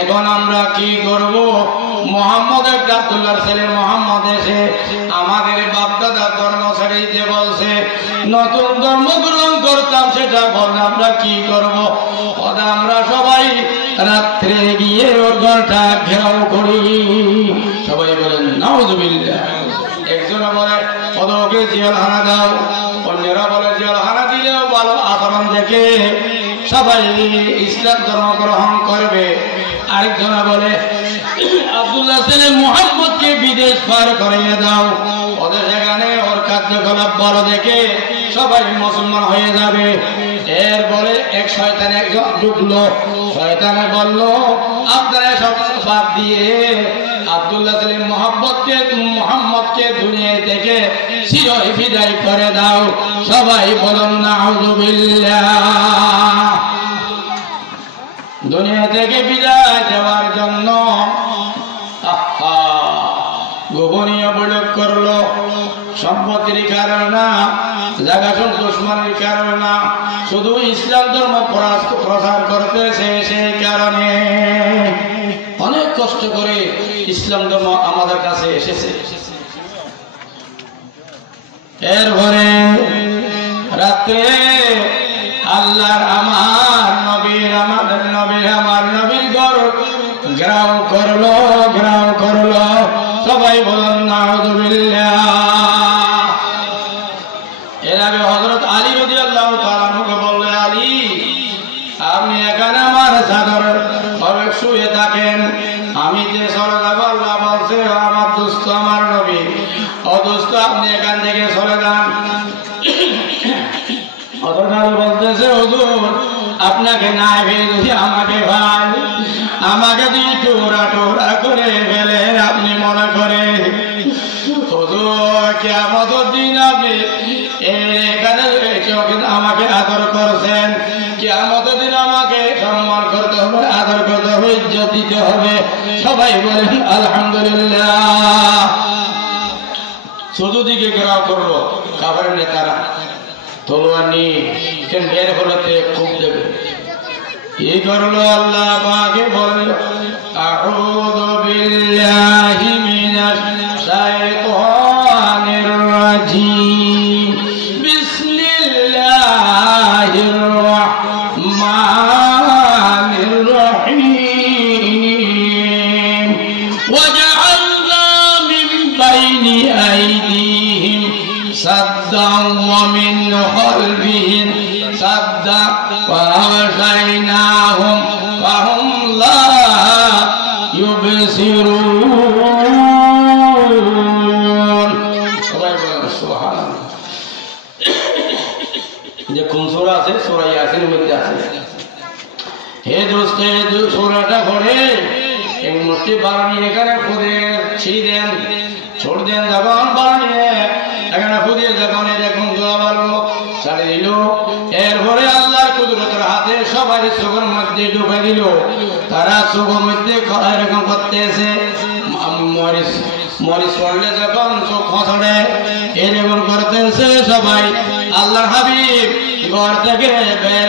এখন আমরা কি করব? মোহাম্মদ একটা আব্দুল্লাহর ছেলে মোহাম্মদ এসে আমাদের বাপদাদার ধর্ম ছেড়ে দিতে বলছে, নতুন ধর্ম গ্রহণ করতাম, সেটা বলে আমরা কি করব? আমরা সবাই রাত্রে গিয়ে ওর ঘরটা ঘেরাও করি। সবাই বলেন নাউযুবিল্লাহ। একজন বলে ওকে জেলখানা দাও, অন্যরা বলে জেলখানা দিলেও ভালো আচরণ দেখে সবাই ইসলাম ধর্ম গ্রহণ করবে। আরেকজন বলে আব্দুল্লাহ ছেলে মুহাম্মদকে বিদেশ পার করিয়ে দাও, ওদের সেখানে ওর কার্যকলাপ ভালো দেখে সবাই মুসলমান হয়ে যাবে। এরপরে এক শয়তান একজন ঢুকলো, শয়তানে বলল আপনারা সব বাদ দিয়ে আব্দুল্লাহ ছেলে মুহাম্মদকে দুনিয়া থেকে চিরই বিদায় করে দাও। সবাই বলুন নাউযুবিল্লাহ। দুনিয়া থেকে বিদায় দেওয়ার জন্য গোপনীয় বৈঠক করলো, সম্পত্তির কারণ না, জায়গা দুশ্মনের কারণ না, শুধু ইসলাম ধর্ম প্রচার করতেছে সেই কারণে। অনেক কষ্ট করে ইসলাম ধর্ম আমাদের কাছে এসেছে। এরপরে রাতে আল্লাহর আমার নবীর ঘর ঘেরাও করলো। সবাই বলেন নাউযুবিল্লাহ। এর আগে হযরত আলী রাদিয়াল্লাহু তাআলা আনহুকে বললেন, আলী আপনি এখানে আমার চাদরের ঘরে শুয়ে থাকেন, আমি যে চলে যাবো আল্লাহ বলছে আমার দোস্ত আমার নবী, ও দোস্ত আপনি এখান থেকে চলে যান। বলতেছে হুজুর আপনাকে না ভেবে যদি আমাকে ভাই আমাকে দিয়ে টোরা করে ফেলেন, আপনি মনে করে হুজুর কিয়ামতের দিন আপনি এখানে আমাকে আদর করছেন, কিয়ামতের দিন আমাকে সম্মান করতে হবে, আদর করতে হবে, ইজ্জত দিতে হবে। সবাই বলেন আলহামদুলিল্লাহ। চতুর্দিকে ঘেরাও করলো কাফের নেতারা, তলোয়ার নিয়ে বের হলেতে খুব দেবে। এই করলো আল্লাহ পাকে বলেন আউযু বিল্লাহি মিনাশ শাইতানির রাজিম, বিসমিল্লাহির রাহমানির রহিম। ওয়াজআলনা মিন বাইনি আইদিহিম সাদ্দান ওয়া মিন খালফিহিম সাদ্দান وأغشيناهم فهم لا يبصرون। সুবহানাল্লাহ। যে কোন সূরা আছে? সূরা ইয়াসিনের মধ্যে আছে। হে দোস্ত এই সূরাটা পড়ে এই মুষ্টি বাড়ি এখানে খুদে ছিঁড়ে দেন, ছোট দেন, যখন বাড়িয়ে এখানে খুদে যখন এরকম দোয়া বাড়লো ছাড়ে দিল। এরপরে আল্লাহর কুদরতের হাতে সবাই চোখের মধ্যে ঢুকে দিল, তারা চোখের মধ্যে এরকম করতেছে। মরিচ পড়লে যখন চোখ ফসড়ে এরকম করতেছে সবাই। আল্লাহর হাবিব ঘর থেকে বের